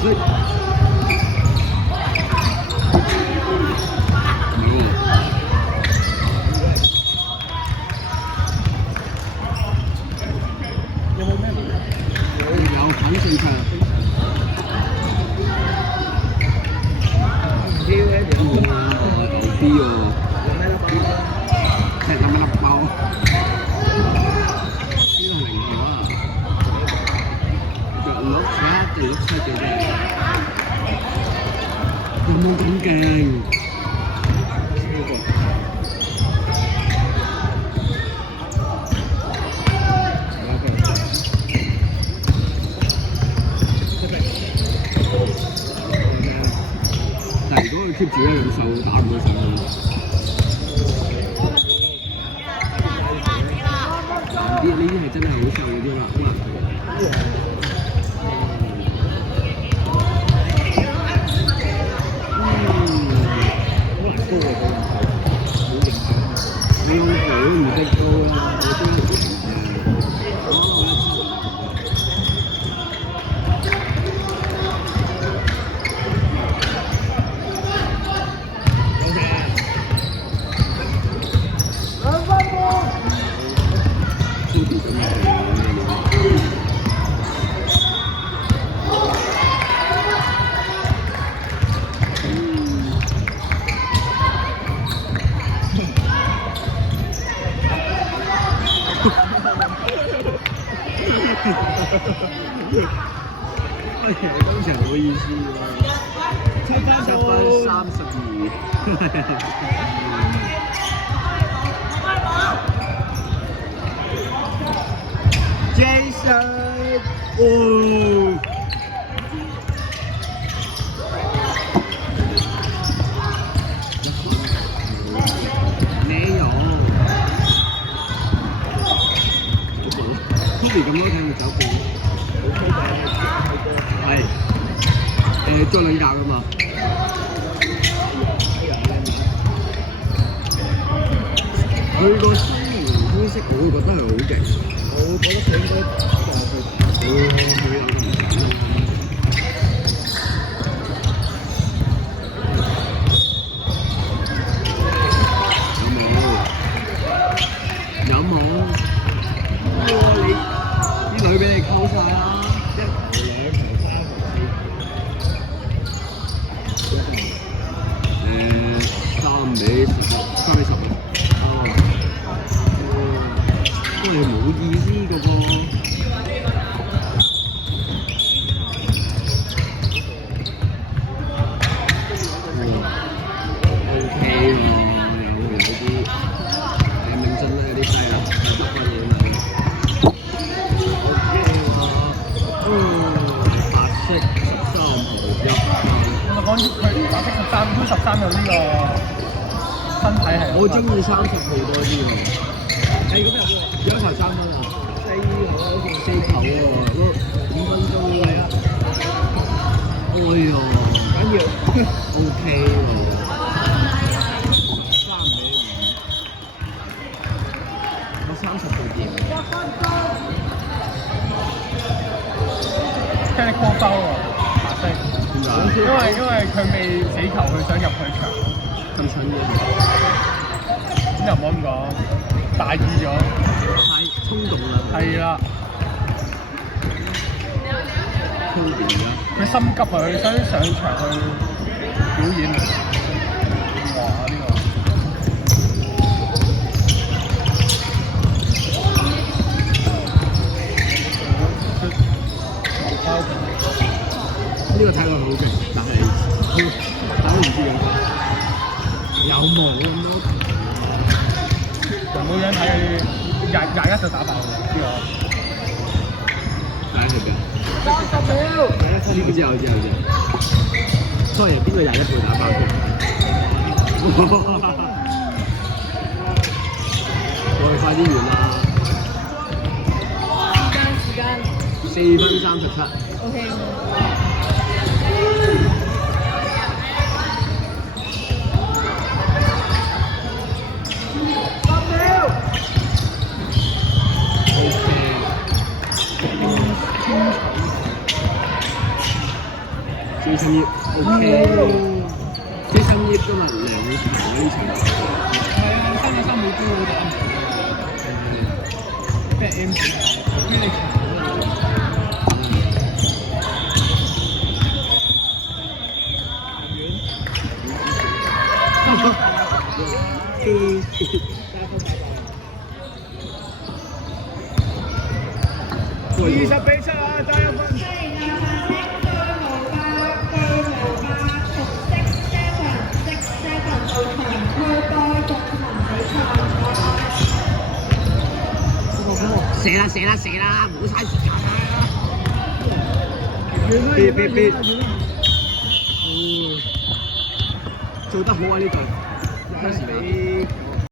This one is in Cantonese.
所以有冇咩？有肯定係。啲嘅點牛啲喎，有咩粒包？踢咁樣粒包，呢個係零條啊！腳碌一條碌七隻啫，有冇咁勁？但係如果佢 keep 住一樣瘦，打唔到上去。難啲，呢啲係真係好瘦嗰啲啦，好難做。好難高嘅佢，冇形象。你用手唔識高啊，我都唔識嘅。哎呀，當場好意思喎，7分32。Jason， 哦，沒有。Kobe 咁多睇佢走步。係再兩格㗎嘛。佢個身形膚色，我會覺得係好勁。我覺得佢應該話佢佢有咁有冇？哇！你啲女俾你溝晒啦！一球兩球三球四。3比10。都係冇意思嘅噃。OK 喎，有啲命中率有啲低啦，10分嘢嘛。白色13號我講佢白色13有呢個身體係。我中意30號多啲喎。你咁又有球3分啊！4球喎，5分鐘。係啊。哎呀，緊要。OK 喎。3比5。我30號掂。聽你 call foul 喎，白色。點解？因為佢未死球，佢想入去場。咁蠢嘅。咁又唔好咁講，大意咗。太衝動啦。係啦。Kobe啦。佢心急啊！佢想上場去表演啊！哇！呢個呢個睇落好勁，但係打唔知有冇咁咯？就冇樣睇21就打爆呢個。睇係嘅。呢個之後。sorry， 邊個21倍打爆佢？我哋快啲完啦！時間。4分37。OK。機心葉 OK，機心葉今日2場呢場。係啊，3對3冇機會打唔到。咩 M 字啊？除非你強20-7啊！加一分。射啦！冇嘥時間啦！別！做得好啊呢隊！俾